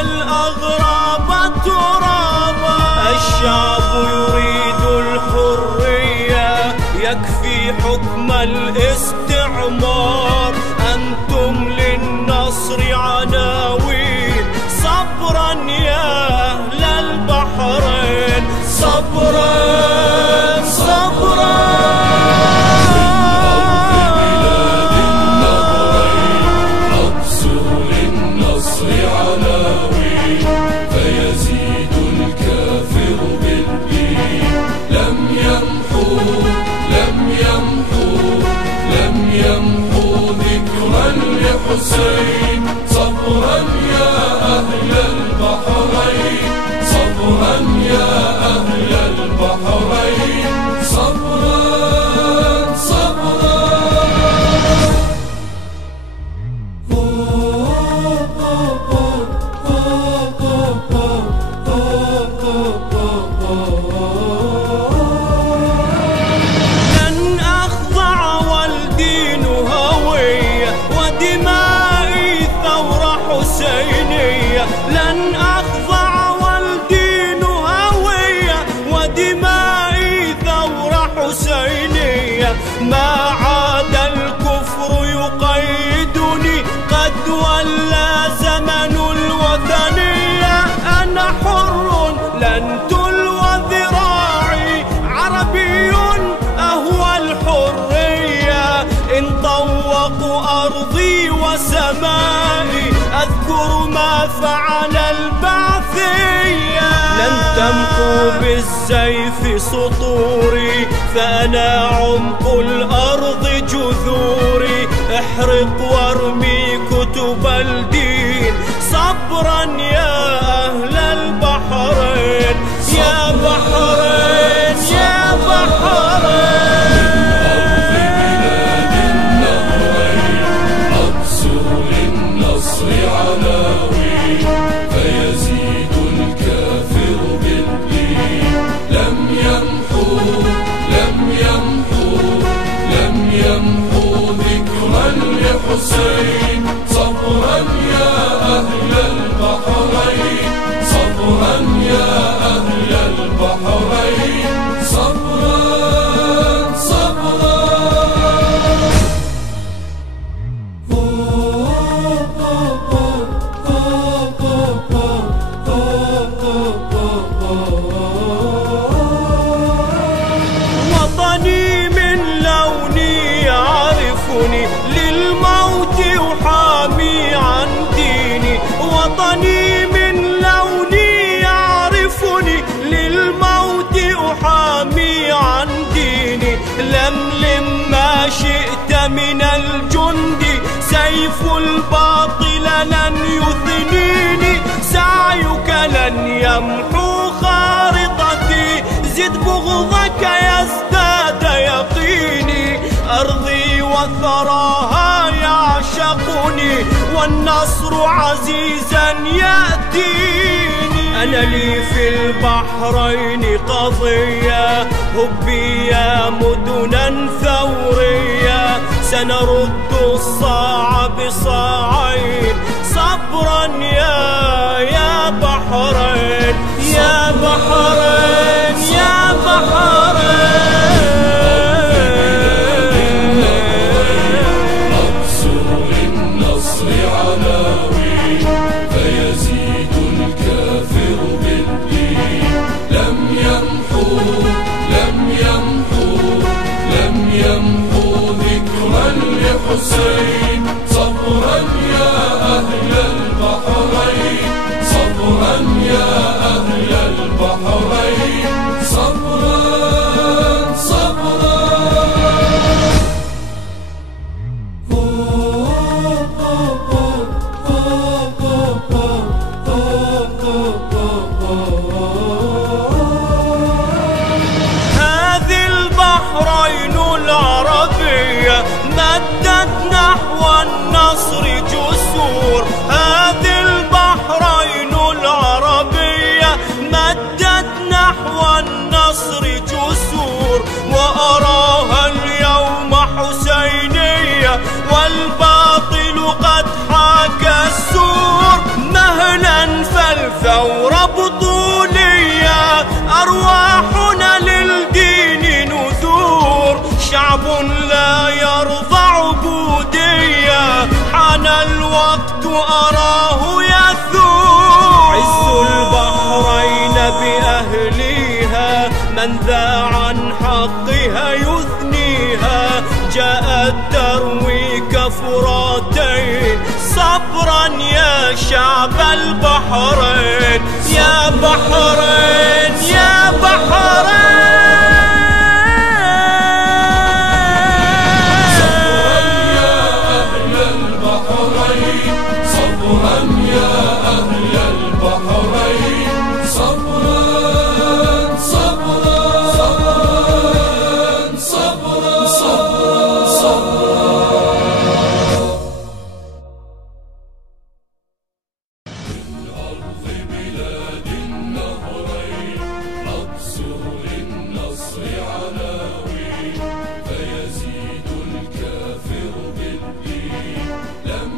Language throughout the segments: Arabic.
الأغراب ترابا. الشعب يريد الحرية، يكفي حكم الاستعمار. أنتم للنصر عناوين، صبرا يا أهل البحرين، صبرا صبرا. حسين صبرا يا أهل البحرين، صبرا يا أهل البحرين، صبرا صبرا. لن أخضع والدين هوية ودمائي ثورة حسينية. لن أخضع والدين هوية ودمائي ثورة حسينية. ما عاد الكفر يقيدني، قد ولى زمن الوثنية. أنا حر لن تلوى ذراعي، عربي أهوى الحرية. إن طوقوا أرضي وسمائي، أذكر ما فعل البعثية. لن تمحوا بالسيف سطوري، فأنا عمق الأرض جذوري. احرق وارمي كتب الدين، صبرا يا أهل البحرين، يا بحرين يا بحرين. فيزيد الكافر بالدين. لم يمحوا ذكرا لحسين. صبرا يا أهل البحرين، صبرا يا أهل البحرين، صبرا صبرا. وطني من لوني يعرفني، للموت أحامي عن ديني. وطني من لوني يعرفني، للموت أحامي عن ديني. لملم ما شئت من الجند، سيف الباطل لن يثنيني. سعيك لن يمحو خارطتي، زد بغضك يزداد يقيني. أرضي وثراها يعشقني، والنصر عزيزا يأتيني. أنا لي في البحرين قضية، هبي يا مدنا ثورية. سنرد الصاع بصاعين، صبرا يا بحرين، يا بحرين يا بحرين. أبصر للنصر عناوين، فيزيد الكافر بالدين. لم يمحوا ذكرا لحسين. صبرا يا أهل البحرين، صبرا يا أهل البحرين، صبرا ثورة بطولية، أرواحنا للدين نذور، شعب لا يرضى عبودية، حان الوقت أراه يثور. عز البحرين بأهليها، من ذا عن حقها يثنيها، جاءت ترويك فراتين، صبرا يا شعب البحرين، يا بحرين يا بحرين. صبرا يا أهل البحرين، صبرا صبرا صبرا صبرا صبرا. من أرض بلاد النهرين، نقصر للنصر عناوين، فيزيد الكافر بالدين، لم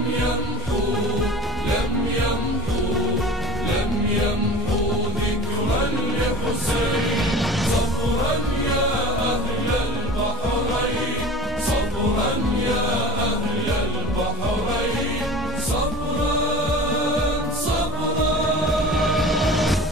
يمحو ذكرا لحسين.